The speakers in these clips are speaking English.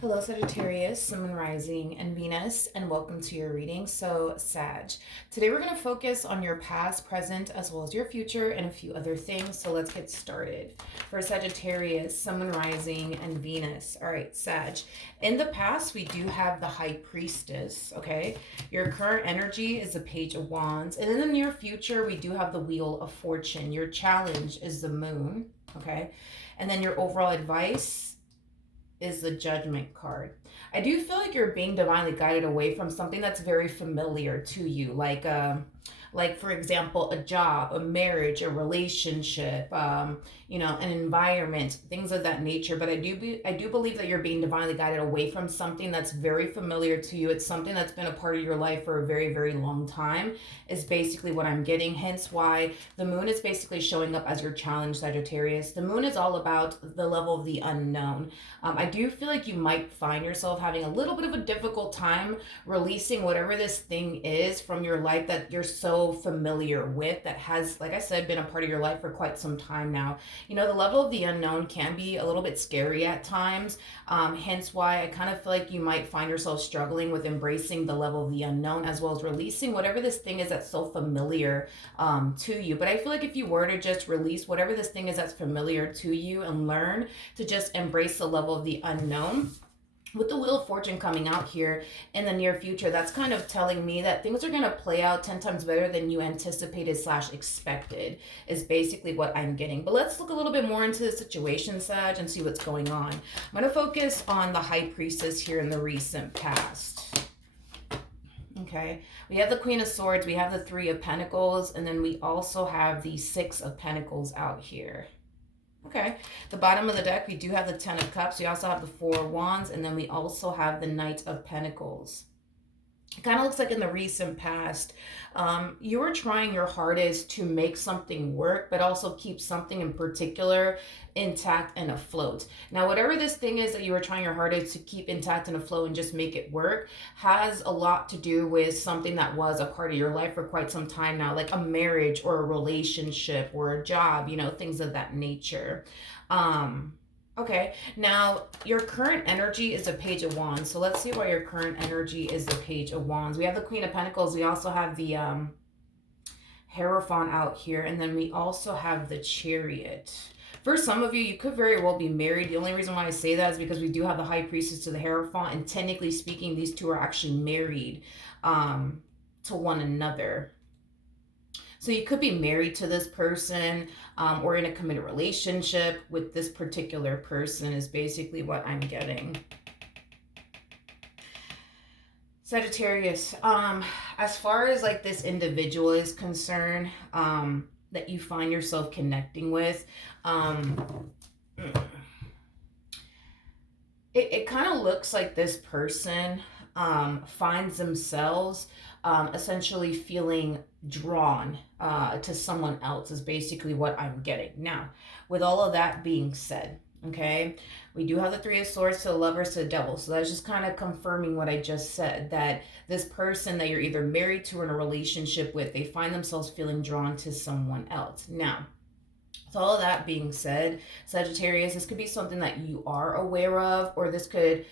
Hello, Sagittarius, Sun, Moon, Rising, and Venus, and welcome to your reading. So, Sag, today we're going to focus on your past, present, as well as your future, and a few other things. So, let's get started. For Sagittarius, Sun, Moon, Rising, and Venus. All right, Sag. In the past, we do have the High Priestess, okay? Your current energy is the Page of Wands. And in the near future, we do have the Wheel of Fortune. Your challenge is the Moon, okay? And then your overall advice is the Judgment card. I do feel like you're being divinely guided away from something that's very familiar to you, like for example, a job, a marriage, a relationship, an environment, things of that nature. But I do believe that you're being divinely guided away from something that's very familiar to you. It's something that's been a part of your life for a very, very long time. Is basically what I'm getting. Hence why the moon is basically showing up as your challenge, Sagittarius. The moon is all about the level of the unknown. I do feel like you might find yourself having a little bit of a difficult time releasing whatever this thing is from your life that you're so familiar with, that has, like I said, been a part of your life for quite some time now. You know, the level of the unknown can be a little bit scary at times. Hence why I kind of feel like you might find yourself struggling with embracing the level of the unknown, as well as releasing whatever this thing is that's so familiar to you. But I feel like if you were to just release whatever this thing is that's familiar to you and learn to just embrace the level of the unknown, with the Wheel of Fortune coming out here in the near future, that's kind of telling me that things are going to play out 10 times better than you anticipated / expected, is basically what I'm getting. But let's look a little bit more into the situation, Sag, and see what's going on. I'm going to focus on the High Priestess here in the recent past. Okay, we have the Queen of Swords, we have the Three of Pentacles, and then we also have the Six of Pentacles out here. Okay, the bottom of the deck, we do have the Ten of Cups. We also have the Four of Wands, and then we also have the Knight of Pentacles. It kind of looks like in the recent past, you were trying your hardest to make something work, but also keep something in particular intact and afloat. Now, whatever this thing is that you were trying your hardest to keep intact and afloat and just make it work, has a lot to do with something that was a part of your life for quite some time now, like a marriage or a relationship or a job, things of that nature. Okay, now your current energy is a Page of Wands. So let's see why your current energy is the Page of Wands. We have the Queen of Pentacles. We also have the Hierophant out here. And then we also have the Chariot. For some of you, you could very well be married. The only reason why I say that is because we do have the High Priestess to the Hierophant. And technically speaking, these two are actually married to one another. So you could be married to this person or in a committed relationship with this particular person, is basically what I'm getting. Sagittarius, as far as like this individual is concerned, that you find yourself connecting with, it kind of looks like this person finds themselves essentially feeling drawn to someone else, is basically what I'm getting. Now, with all of that being said, okay, we do have the Three of Swords to the Lovers to the Devil. So that's just kind of confirming what I just said, that this person that you're either married to or in a relationship with, they find themselves feeling drawn to someone else. Now, with all of that being said, Sagittarius, this could be something that you are aware of, or this could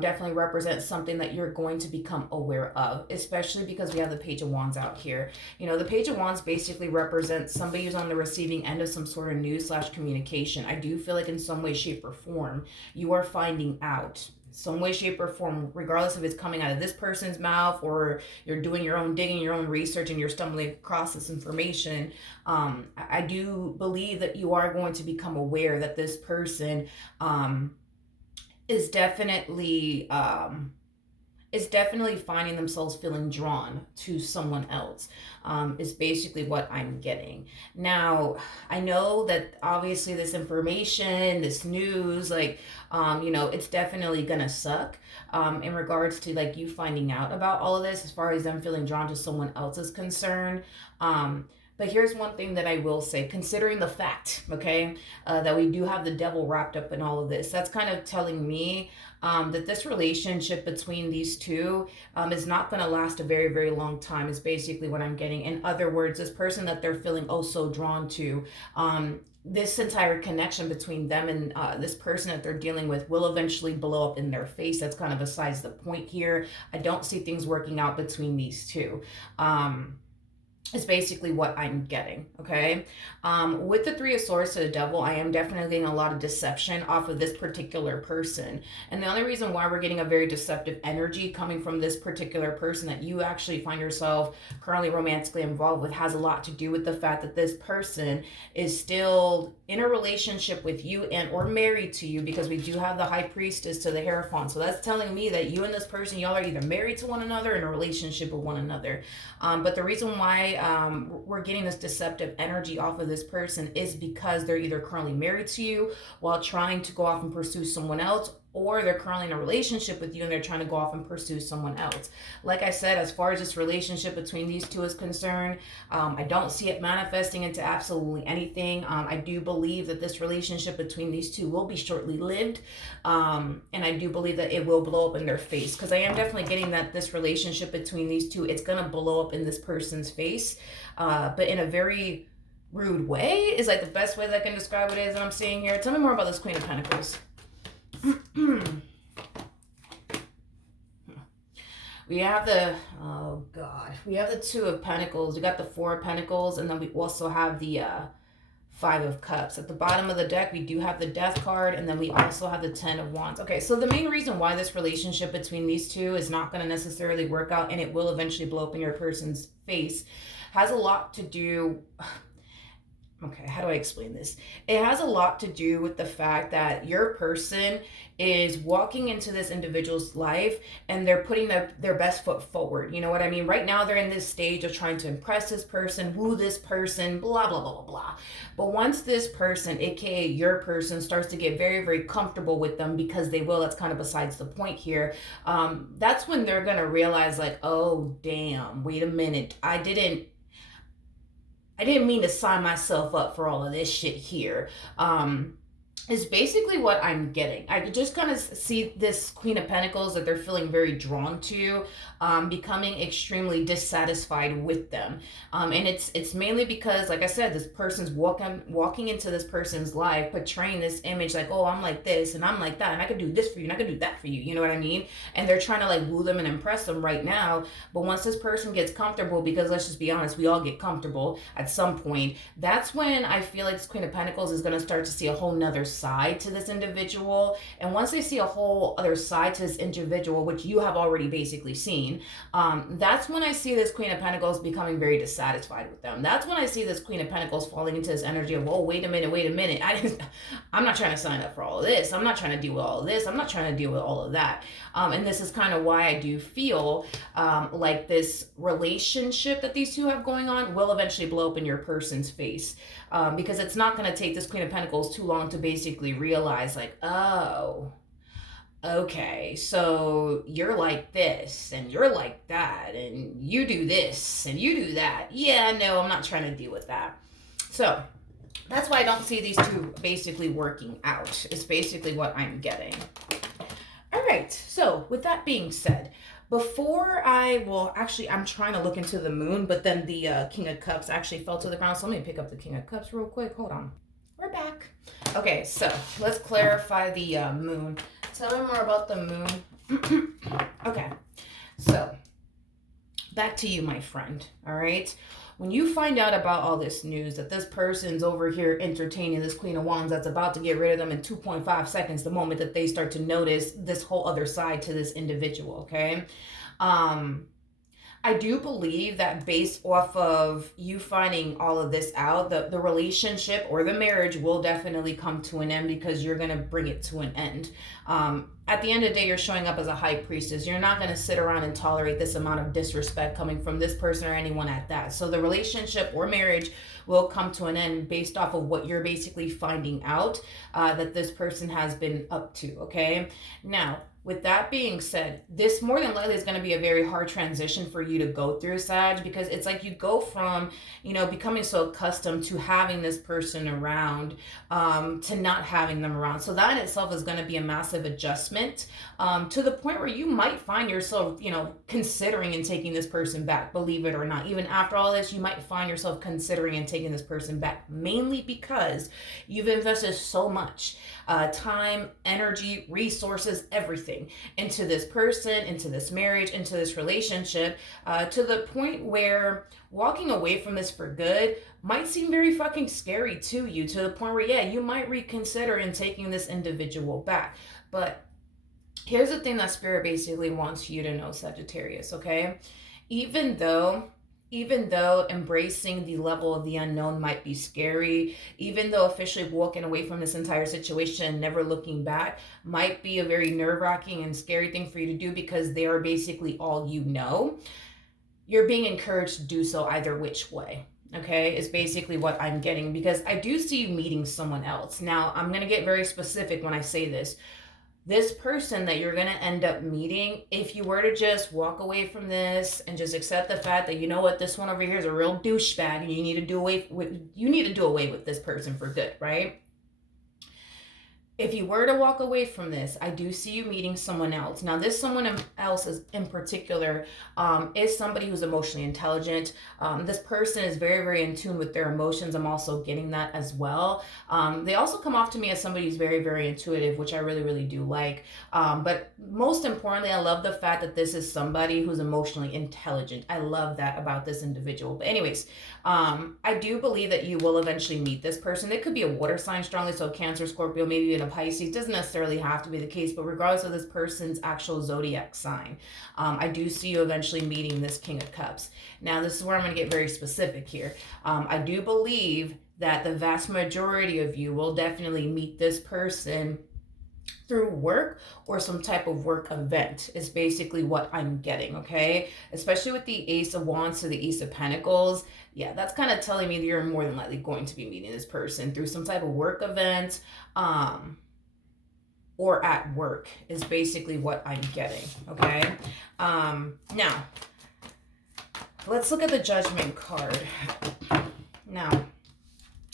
definitely represent something that you're going to become aware of, especially because we have the Page of Wands out here. You know, the Page of Wands basically represents somebody who's on the receiving end of some sort of news / communication. I do feel like in some way, shape, or form, you are finding out some way, shape, or form, regardless if it's coming out of this person's mouth or you're doing your own digging, your own research, and you're stumbling across this information. I do believe that you are going to become aware that this person is definitely finding themselves feeling drawn to someone else, is basically what I'm getting. Now, I know that obviously this information, this news, it's definitely gonna suck in regards to like you finding out about all of this, as far as them feeling drawn to someone else is concerned. But here's one thing that I will say, considering the fact, okay, that we do have the devil wrapped up in all of this, that's kind of telling me that this relationship between these two is not going to last a very, very long time, is basically what I'm getting. In other words, this person that they're feeling oh so drawn to, this entire connection between them and this person that they're dealing with will eventually blow up in their face. That's kind of besides the point here. I don't see things working out between these two. Is basically what I'm getting, okay? With the Three of Swords to the Devil, I am definitely getting a lot of deception off of this particular person. And the only reason why we're getting a very deceptive energy coming from this particular person that you actually find yourself currently romantically involved with has a lot to do with the fact that this person is still in a relationship with you and or married to you, because we do have the High Priestess to the Hierophant. So that's telling me that you and this person, y'all are either married to one another, in a relationship with one another. But the reason why we're getting this deceptive energy off of this person is because they're either currently married to you while trying to go off and pursue someone else, or they're currently in a relationship with you and they're trying to go off and pursue someone else. Like I said, as far as this relationship between these two is concerned, I don't see it manifesting into absolutely anything. I do believe that this relationship between these two will be shortly lived, and I do believe that it will blow up in their face, because I am definitely getting that this relationship between these two, it's going to blow up in this person's face, but in a very rude way is like the best way that I can describe it is that I'm seeing here. Tell me more about this Queen of Pentacles. We have the, oh God, we have the Two of Pentacles, we got the Four of Pentacles, and then we also have the Five of Cups. At the bottom of the deck, we do have the Death card, and then we also have the Ten of Wands. Okay, so the main reason why this relationship between these two is not going to necessarily work out, and it will eventually blow up in your person's face, has a lot to do... Okay, how do I explain this? It has a lot to do with the fact that your person is walking into this individual's life and they're putting their best foot forward. You know what I mean? Right now, they're in this stage of trying to impress this person, woo this person, blah, blah, blah, blah, blah. But once this person, aka your person, starts to get very, very comfortable with them, because they will, that's kind of besides the point here, that's when they're going to realize like, oh, damn, wait a minute. I didn't mean to sign myself up for all of this shit here. Is basically what I'm getting. I just kind of see this Queen of Pentacles that they're feeling very drawn to, becoming extremely dissatisfied with them. And it's mainly because, like I said, this person's walking into this person's life, portraying this image like, oh, I'm like this and I'm like that, and I could do this for you and I could do that for you. You know what I mean? And they're trying to like woo them and impress them right now. But once this person gets comfortable, because let's just be honest, we all get comfortable at some point, that's when I feel like this Queen of Pentacles is going to start to see a whole nother side to this individual. And once they see a whole other side to this individual, which you have already basically seen, that's when I see this Queen of Pentacles becoming very dissatisfied with them. That's when I see this Queen of Pentacles falling into this energy of, oh, wait a minute. I'm not trying to sign up for all of this. I'm not trying to deal with all of this. I'm not trying to deal with all of that. And this is kind of why I do feel like this relationship that these two have going on will eventually blow up in your person's face. Because it's not going to take this Queen of Pentacles too long to basically realize like, oh, okay, so you're like this and you're like that and you do this and you do that. Yeah, no, I'm not trying to deal with that. So that's why I don't see these two basically working out. It's basically what I'm getting. All right, so with that being said, before I'm trying to look into the moon, but then the King of Cups actually fell to the ground. So let me pick up the King of Cups real quick. Hold on. We're back. Okay, so let's clarify the moon. Tell me more about the moon. Okay, so back to you, my friend. All right. When you find out about all this news that this person's over here entertaining this Queen of Wands that's about to get rid of them in 2.5 seconds, the moment that they start to notice this whole other side to this individual, okay? I do believe that based off of you finding all of this out, the relationship or the marriage will definitely come to an end, because you're going to bring it to an end. At the end of the day, you're showing up as a high priestess. You're not going to sit around and tolerate this amount of disrespect coming from this person or anyone at that. So the relationship or marriage will come to an end based off of what you're basically finding out that this person has been up to, okay? Now, With that being said, this more than likely is going to be a very hard transition for you to go through, Sag, because it's like you go from, becoming so accustomed to having this person around, to not having them around. So that in itself is going to be a massive adjustment, to the point where you might find yourself, considering and taking this person back, believe it or not. Even after all this, you might find yourself considering and taking this person back, mainly because you've invested so much time, energy, resources, everything into this person, into this marriage, into this relationship, to the point where walking away from this for good might seem very fucking scary to you, to the point where, yeah, you might reconsider in taking this individual back. But here's the thing that Spirit basically wants you to know, Sagittarius, okay? Even though embracing the level of the unknown might be scary, even though officially walking away from this entire situation and never looking back might be a very nerve-wracking and scary thing for you to do, because they are basically all you know, you're being encouraged to do so either which way. Okay, is basically what I'm getting, because I do see you meeting someone else. Now, I'm going to get very specific when I say this. This person that you're going to end up meeting, if you were to just walk away from this and just accept the fact that, you know what, this one over here is a real douchebag and you need to do away with this person for good, right? If you were to walk away from this, I do see you meeting someone else. Now, this someone else is, in particular, is somebody who's emotionally intelligent. This person is very, very in tune with their emotions. I'm also getting that as well. They also come off to me as somebody who's very, very intuitive, which I really, really do like. But most importantly, I love the fact that this is somebody who's emotionally intelligent. I love that about this individual. But anyways, I do believe that you will eventually meet this person. It could be a water sign strongly, so Cancer, Scorpio, maybe even a Pisces. Doesn't necessarily have to be the case, but regardless of this person's actual zodiac sign, I do see you eventually meeting this King of Cups. Now, this is where I'm going to get very specific here. I do believe that the vast majority of you will definitely meet this person through work or some type of work event, is basically what I'm getting, okay? Especially with the Ace of Wands to the Ace of Pentacles. Yeah, that's kind of telling me that you're more than likely going to be meeting this person through some type of work event, or at work, is basically what I'm getting, okay? Now, let's look at the Judgment card. Now,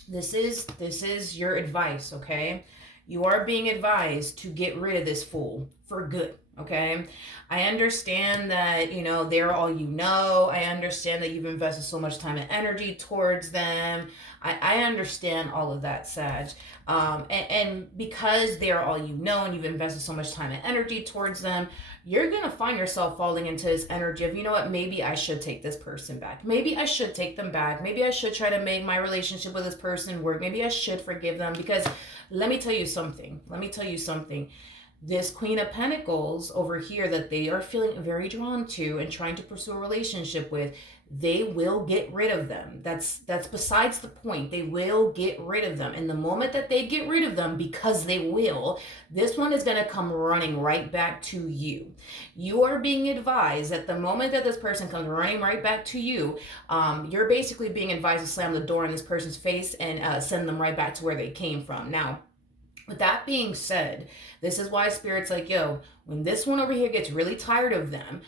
this is your advice, okay? You are being advised to get rid of this fool for good, okay? I understand that, they're all you know. I understand that you've invested so much time and energy towards them. I understand all of that, Sag. And because they're all you know and you've invested so much time and energy towards them, you're going to find yourself falling into this energy of, you know what, maybe I should take this person back. Maybe I should take them back. Maybe I should try to make my relationship with this person work. Maybe I should forgive them, because let me tell you something. This Queen of Pentacles over here that they are feeling very drawn to and trying to pursue a relationship with, they will get rid of them. That's besides the point. They will get rid of them. And the moment that they get rid of them, because they will, this one is going to come running right back to you. You are being advised that the moment that this person comes running right back to you, you're basically being advised to slam the door in this person's face and send them right back to where they came from. Now, with that being said, this is why Spirit's like, yo, when this one over here gets really tired of them,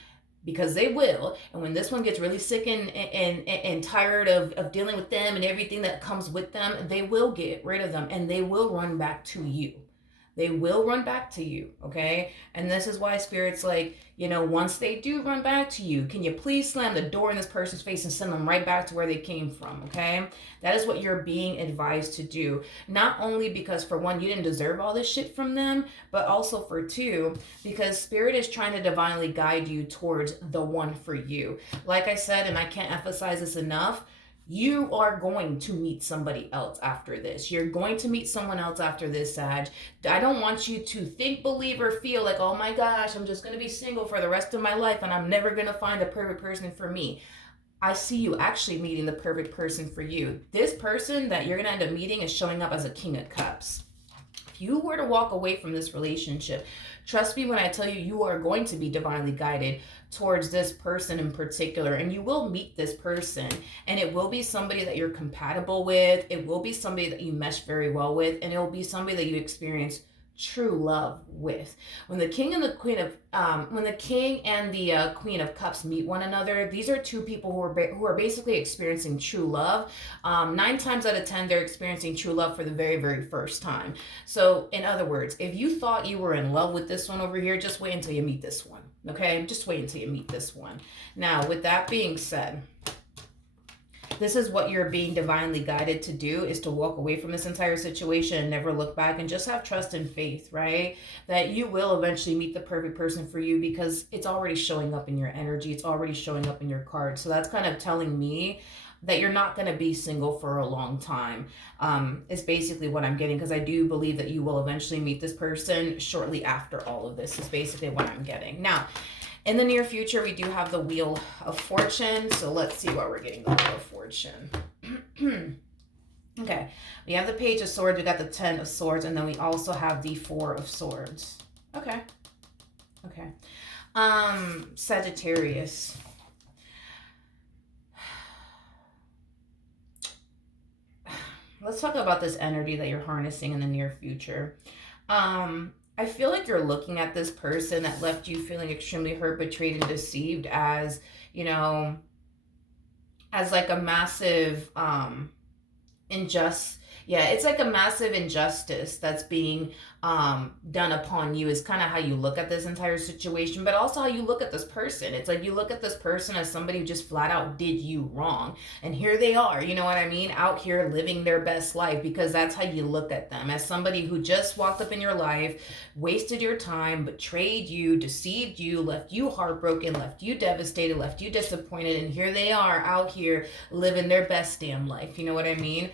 because they will, and when this one gets really sick and tired of dealing with them and everything that comes with them, they will get rid of them and they will run back to you. They will run back to you, okay? And this is why Spirit's like, once they do run back to you, can you please slam the door in this person's face and send them right back to where they came from, okay? That is what you're being advised to do. Not only because, for one, you didn't deserve all this shit from them, but also for two, because Spirit is trying to divinely guide you towards the one for you. Like I said, and I can't emphasize this enough, you are going to meet somebody else after this. You're going to meet someone else after this, Sag. I don't want you to think, believe, or feel like, oh my gosh, I'm just going to be single for the rest of my life and I'm never going to find the perfect person for me. I see you actually meeting the perfect person for you. This person that you're going to end up meeting is showing up as a King of Cups. If you were to walk away from this relationship, trust me when I tell you, you are going to be divinely guided towards this person in particular, and you will meet this person, and it will be somebody that you're compatible with. It will be somebody that you mesh very well with, and it will be somebody that you experience true love with. When the king and the queen of when the king and the queen of cups meet one another, these are two people who are basically experiencing true love. 9 times out of 10 they're experiencing true love for the very, very first time. So in other words, if you thought you were in love with this one over here, just wait until you meet this one. Okay, just wait until you meet this one. Now, with that being said, this is what you're being divinely guided to do, is to walk away from this entire situation and never look back, and just have trust and faith, right? That you will eventually meet the perfect person for you, because it's already showing up in your energy. It's already showing up in your cards. So that's kind of telling me that you're not going to be single for a long time, is basically what I'm getting, because I do believe that you will eventually meet this person shortly after all of this, is basically what I'm getting. Now, in the near future, we do have the Wheel of Fortune. So let's see what we're getting, the Wheel of Fortune. Okay, we have the Page of Swords, we got the 10 of Swords, and then we also have the 4 of Swords. Okay. Sagittarius. Let's talk about this energy that you're harnessing in the near future. I feel like you're looking at this person that left you feeling extremely hurt, betrayed, and deceived as, you know, as like a massive it's like a massive injustice that's being done upon you, is kind of how you look at this entire situation, but also how you look at this person. It's like you look at this person as somebody who just flat out did you wrong, and here they are, you know what I mean, out here living their best life, because that's how you look at them, as somebody who just walked up in your life, wasted your time, betrayed you, deceived you, left you heartbroken, left you devastated, left you disappointed, and here they are out here living their best damn life, you know what I mean?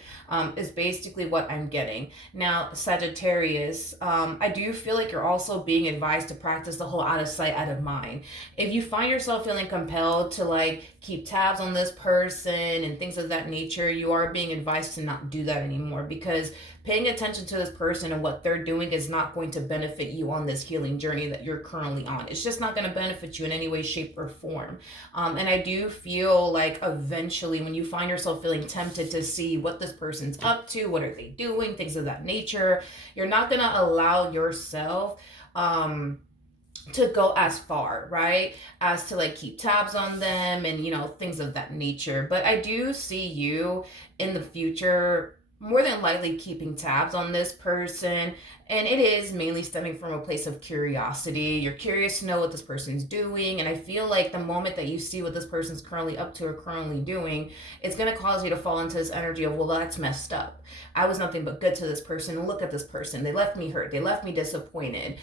Is basically what I'm getting. Now, Sagittarius, I do feel like you're also being advised to practice the whole out of sight, out of mind. If you find yourself feeling compelled to like keep tabs on this person and things of that nature, you are being advised to not do that anymore, because paying attention to this person and what they're doing is not going to benefit you on this healing journey that you're currently on. It's just not going to benefit you in any way, shape, or form. And I do feel like eventually when you find yourself feeling tempted to see what this person's up to, what are they doing, things of that nature, you're not going to allow yourself to go as far, right, as to like keep tabs on them and, you know, things of that nature. But I do see you in the future more than likely keeping tabs on this person, and it is mainly stemming from a place of curiosity. You're curious to know what this person's doing, and I feel like the moment that you see what this person's currently up to or currently doing, it's going to cause you to fall into this energy of, well, that's messed up. I was nothing but good to this person, and look at this person. They left me hurt. They left me disappointed.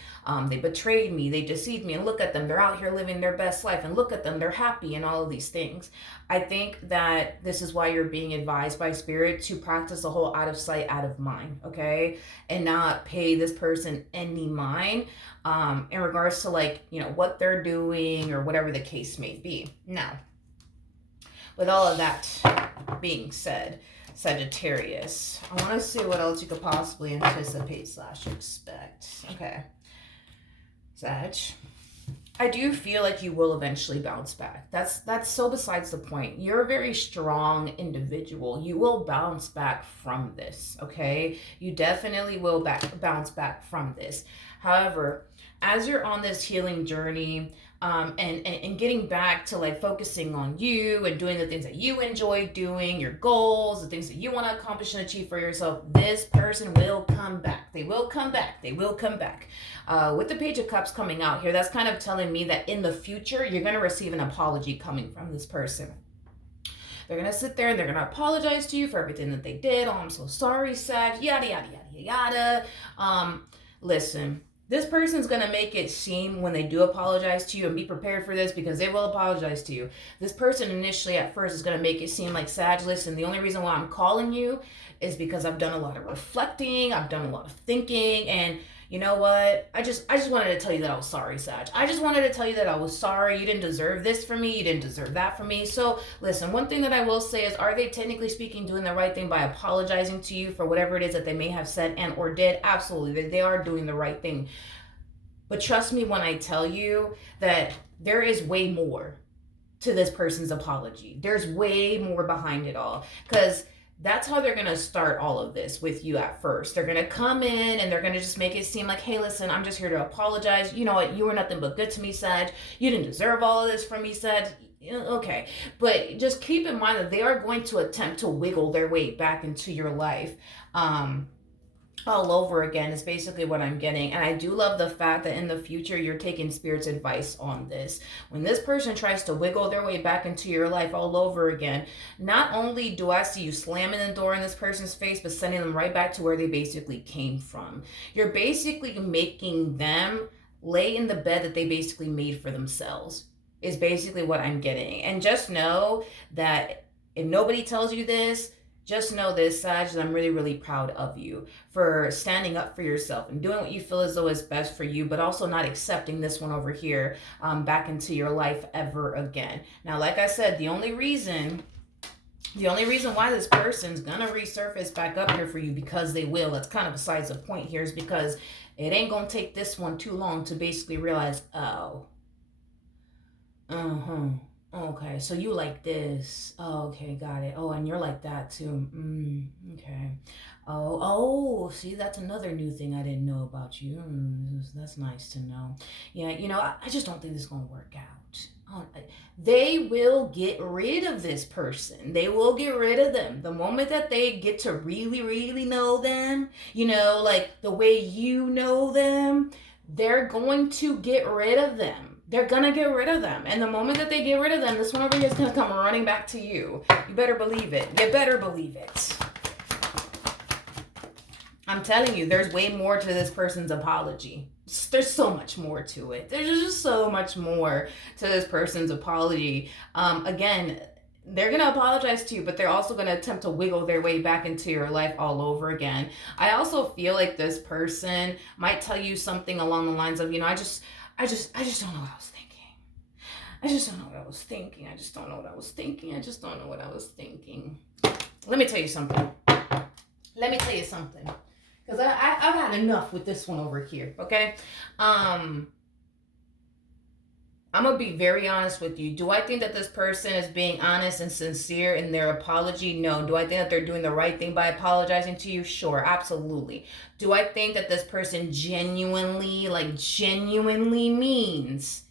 They betrayed me. They deceived me, and look at them. They're out here living their best life, and look at them. They're happy, and all of these things. I think that this is why you're being advised by Spirit to practice the whole out of sight, out of mind, okay? And not pay this person any mind in regards to, like, you know, what they're doing or whatever the case may be. Now, with all of that being said, Sagittarius, I want to see what else you could possibly anticipate / expect. Okay, Sag, I do feel like you will eventually bounce back. That's so besides the point. You're a very strong individual. You will bounce back from this, okay? You definitely will bounce back from this. However, as you're on this healing journey, and getting back to like focusing on you and doing the things that you enjoy doing, your goals, the things that you want to accomplish and achieve for yourself, this person will come back. They will come back. They will come back. With the Page of Cups coming out here, that's kind of telling me that in the future, you're going to receive an apology coming from this person. They're going to sit there and they're going to apologize to you for everything that they did. Oh, I'm so sorry, Sag, yada, yada, yada, yada. Listen, this person's going to make it seem when they do apologize to you, and be prepared for this because they will apologize to you. This person initially at first is going to make it seem like, Sag, listen, the only reason why I'm calling you is because I've done a lot of reflecting. I've done a lot of thinking, and you know what? I just wanted to tell you that I was sorry, Sag. I just wanted to tell you that I was sorry. You didn't deserve this from me. You didn't deserve that from me. So listen, one thing that I will say is, are they technically speaking doing the right thing by apologizing to you for whatever it is that they may have said and or did? Absolutely. They are doing the right thing. But trust me when I tell you that there is way more to this person's apology. There's way more behind it all. Because That's how they're going to start all of this with you at first. They're going to come in and they're going to just make it seem like, hey, listen, I'm just here to apologize. You know what? You were nothing but good to me, Sag. You didn't deserve all of this from me, Sag. Okay. But just keep in mind that they are going to attempt to wiggle their way back into your life. All over again is basically what I'm getting. And I do love the fact that in the future you're taking spirit's advice on this. When this person tries to wiggle their way back into your life all over again, not only do I see you slamming the door in this person's face, but sending them right back to where they basically came from. You're basically making them lay in the bed that they basically made for themselves, is basically what I'm getting. And just know that if nobody tells you this, just know this, Sag, that I'm really, really proud of you for standing up for yourself and doing what you feel as though is best for you, but also not accepting this one over here back into your life ever again. Now, like I said, the only reason why this person's gonna resurface back up here for you, because they will, that's kind of besides the point here, is because it ain't gonna take this one too long to basically realize, oh, okay, so you like this. Oh, okay, got it. Oh, and you're like that too. Okay. See, that's another new thing I didn't know about you. That's nice to know. Yeah, I just don't think this is going to work out. They will get rid of this person. They will get rid of them. The moment that they get to really, really know them, like the way you know them, they're going to get rid of them. They're going to get rid of them. And the moment that they get rid of them, this one over here is going to come running back to you. You better believe it. You better believe it. I'm telling you, there's way more to this person's apology. There's so much more to it. There's just so much more to this person's apology. Again, they're going to apologize to you, but they're also going to attempt to wiggle their way back into your life all over again. I also feel like this person might tell you something along the lines of, I just don't know what I was thinking. I just don't know what I was thinking. I just don't know what I was thinking. I just don't know what I was thinking. Let me tell you something. Because I've had enough with this one over here, okay? I'm going to be very honest with you. Do I think that this person is being honest and sincere in their apology? No. Do I think that they're doing the right thing by apologizing to you? Sure, absolutely. Do I think that this person genuinely means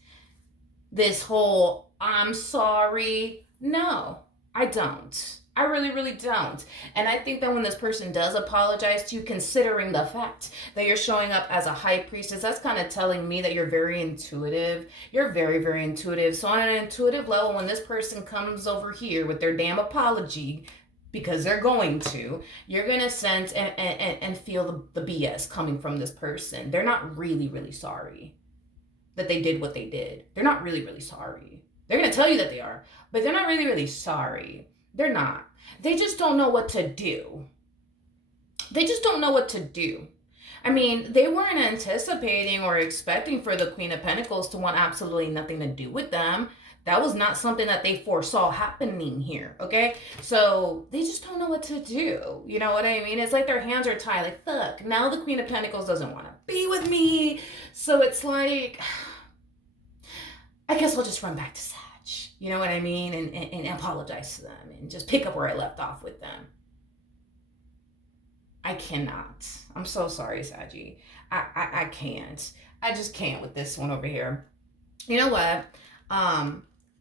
this whole I'm sorry? No, I don't. I really, really don't. And I think that when this person does apologize to you, considering the fact that you're showing up as a high priestess, that's kind of telling me that you're very intuitive. You're very, very intuitive. So on an intuitive level, when this person comes over here with their damn apology, because they're going to, you're going to sense and feel the BS coming from this person. They're not really, really sorry that they did what they did. They're not really, really sorry. They're going to tell you that they are, but they're not really, really sorry. They're not. They just don't know what to do. I mean, they weren't anticipating or expecting for the Queen of Pentacles to want absolutely nothing to do with them. That was not something that they foresaw happening here, okay? So they just don't know what to do. You know what I mean? It's like their hands are tied. Like, fuck, now the Queen of Pentacles doesn't want to be with me. So it's like, I guess we'll just run back to Sag. You know what I mean? And apologize to them and just pick up where I left off with them. I cannot. I'm so sorry, Saggy. I can't. I just can't with this one over here. You know what?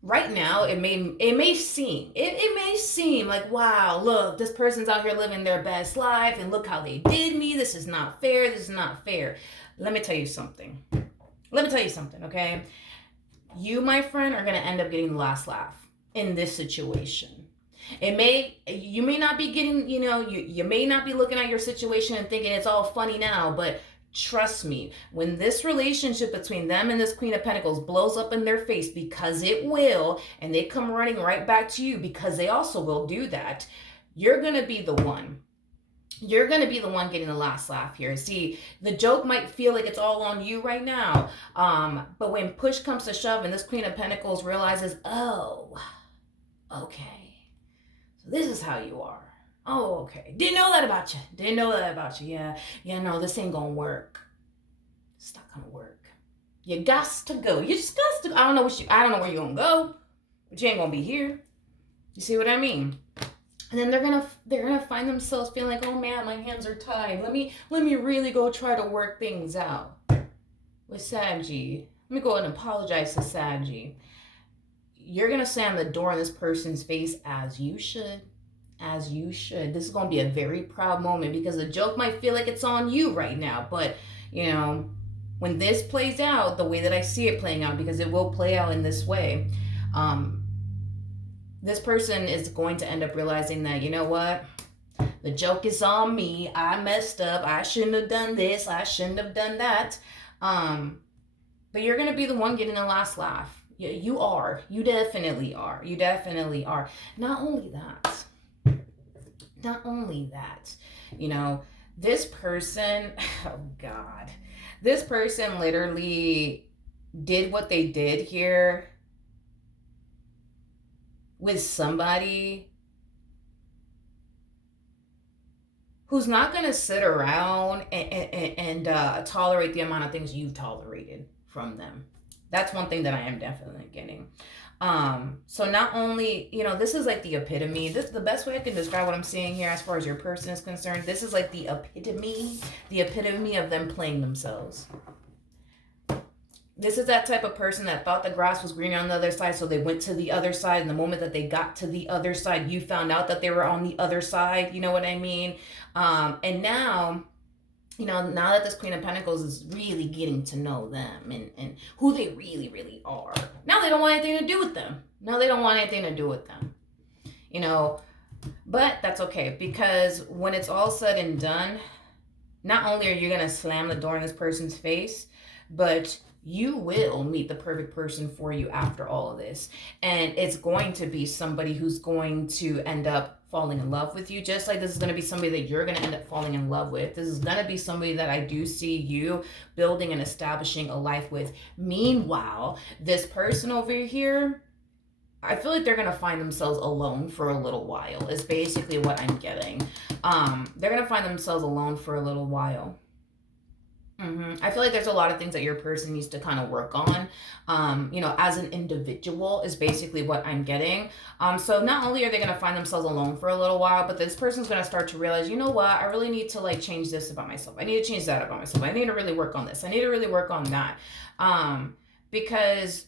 Right now, it may seem like, wow, look, this person's out here living their best life and look how they did me. This is not fair. Let me tell you something, okay? You, my friend, are going to end up getting the last laugh in this situation. You may not be getting, you may not be looking at your situation and thinking it's all funny now, but trust me, when this relationship between them and this Queen of Pentacles blows up in their face, because it will, and they come running right back to you because they also will do that, you're going to be the one. You're going to be the one getting the last laugh here. See, the joke might feel like it's all on you right now. But when push comes to shove and this Queen of Pentacles realizes, oh, okay, so this is how you are. Oh, okay. Didn't know that about you. Yeah, no, this ain't going to work. It's not going to work. You got to go. You just got to go. I don't know where you're going to go, but you ain't going to be here. You see what I mean? And then they're gonna find themselves feeling like, oh man, my hands are tied. Let me really go try to work things out with Saggy. Let me go and apologize to Saggy. You're gonna slam the door in this person's face, as you should. As you should. This is gonna be a very proud moment, because the joke might feel like it's on you right now, but you know, when this plays out the way that I see it playing out, because it will play out in this way, um, this person is going to end up realizing that, you know what, the joke is on me. I messed up. I shouldn't have done this. I shouldn't have done that. But you're going to be the one getting the last laugh. You are. You definitely are. You definitely are. Not only that, you know, this person, oh God, this person literally did what they did here with somebody who's not going to sit around and tolerate the amount of things you've tolerated from them. That's one thing that I am definitely getting. So not only, you know, this is like the epitome. This the best way I can describe what I'm seeing here as far as your person is concerned. This is like the epitome of them playing themselves. This is that type of person that thought the grass was greener on the other side, so they went to the other side. And the moment that they got to the other side, you found out that they were on the other side. You know what I mean? And now, you know, now that this Queen of Pentacles is really getting to know them and who they really, really are, now they don't want anything to do with them. You know, but that's okay, because when it's all said and done, not only are you going to slam the door in this person's face, but you will meet the perfect person for you after all of this. And it's going to be somebody who's going to end up falling in love with you, just like this is going to be somebody that you're going to end up falling in love with. This is going to be somebody that I do see you building and establishing a life with. Meanwhile, this person over here, I feel like they're going to find themselves alone for a little while, is basically what I'm getting. They're going to find themselves alone for a little while. I feel like there's a lot of things that your person needs to kind of work on, you know, as an individual, is basically what I'm getting. So not only are they going to find themselves alone for a little while, but this person's going to start to realize, you know what, I really need to like change this about myself. I need to change that about myself. I need to really work on this. I need to really work on that. Because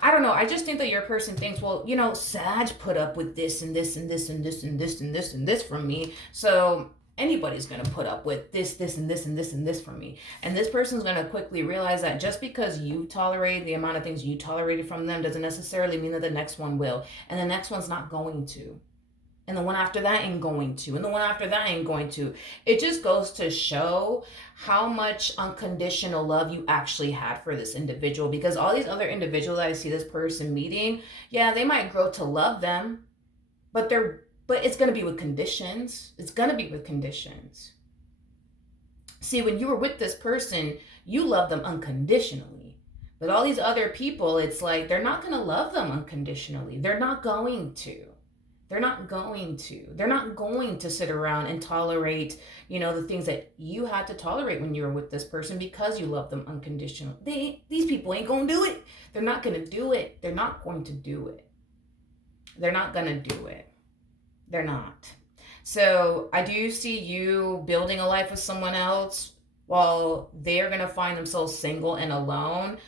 I don't know. I just think that your person thinks, well, you know, Sag put up with this and this and this and this and this and this and this from me. So anybody's going to put up with this and this and this and this from me. And this person's going to quickly realize that just because you tolerate the amount of things you tolerated from them doesn't necessarily mean that the next one will. And the next one's not going to. And the one after that ain't going to. And the one after that ain't going to. It just goes to show how much unconditional love you actually had for this individual. Because all these other individuals that I see this person meeting, yeah, they might grow to love them, but it's going to be with conditions. It's going to be with conditions. See, when you were with this person, you love them unconditionally. But all these other people, it's like they're not going to love them unconditionally. They're not going to. They're not going to sit around and tolerate, you know, the things that you had to tolerate when you were with this person because you love them unconditionally. These people ain't going to do it. They're not going to do it. They're not going to do it. They're not going to do it. They're not. So I do see you building a life with someone else while they're going to find themselves single and alone,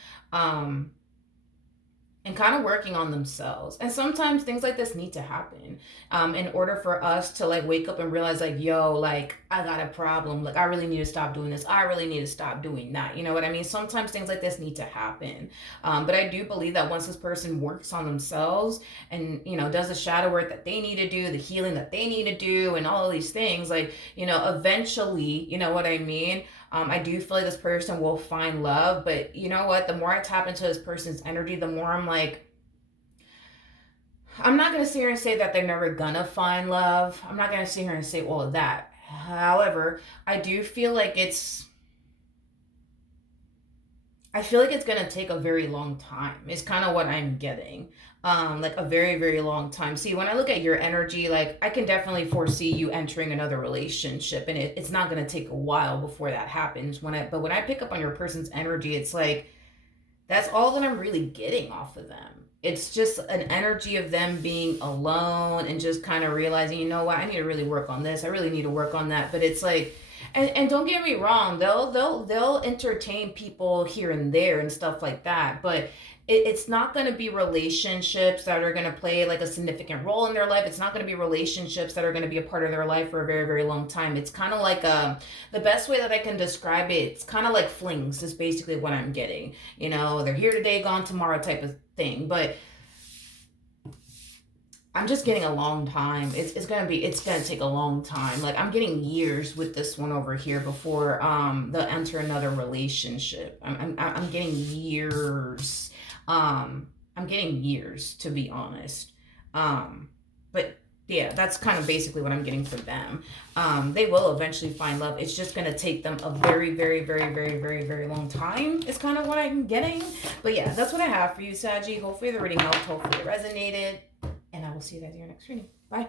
and kind of working on themselves. And sometimes things like this need to happen in order for us to like wake up and realize like, yo, like I got a problem. Like I really need to stop doing this. I really need to stop doing that. You know what I mean? Sometimes things like this need to happen. But I do believe that once this person works on themselves and, you know, does the shadow work that they need to do, the healing that they need to do, and all of these things, like, you know, eventually, you know what I mean? I do feel like this person will find love, but you know what? The more I tap into this person's energy, the more I'm like, I'm not going to sit here and say that they're never going to find love. I'm not going to sit here and say all of that. However, I do feel like it's going to take a very long time. It's kind of what I'm getting. Like a very, very long time. See, when I look at your energy, like I can definitely foresee you entering another relationship, and it's not going to take a while before that happens. But when I pick up on your person's energy, it's like That's all that I'm really getting off of them. It's just an energy of them being alone and just kind of realizing, you know what, I need to really work on this. I really need to work on that. But it's like, and don't get me wrong, they'll entertain people here and there and stuff like that. But it's not going to be relationships that are going to play like a significant role in their life. It's not going to be relationships that are going to be a part of their life for a very, very long time. It's kind of like the best way that I can describe it, it's kind of like flings is basically what I'm getting. You know, they're here today, gone tomorrow type of thing. But I'm just getting a long time. It's gonna take a long time. Like I'm getting years with this one over here before they'll enter another relationship. I'm getting years. I'm getting years, to be honest. But yeah, that's kind of basically what I'm getting for them. They will eventually find love. It's just gonna take them a very, very, very, very, very, very long time. Is kind of what I'm getting. But yeah, that's what I have for you, Saggy. Hopefully the reading helped. Hopefully it resonated. And I will see you guys in your next reading. Bye.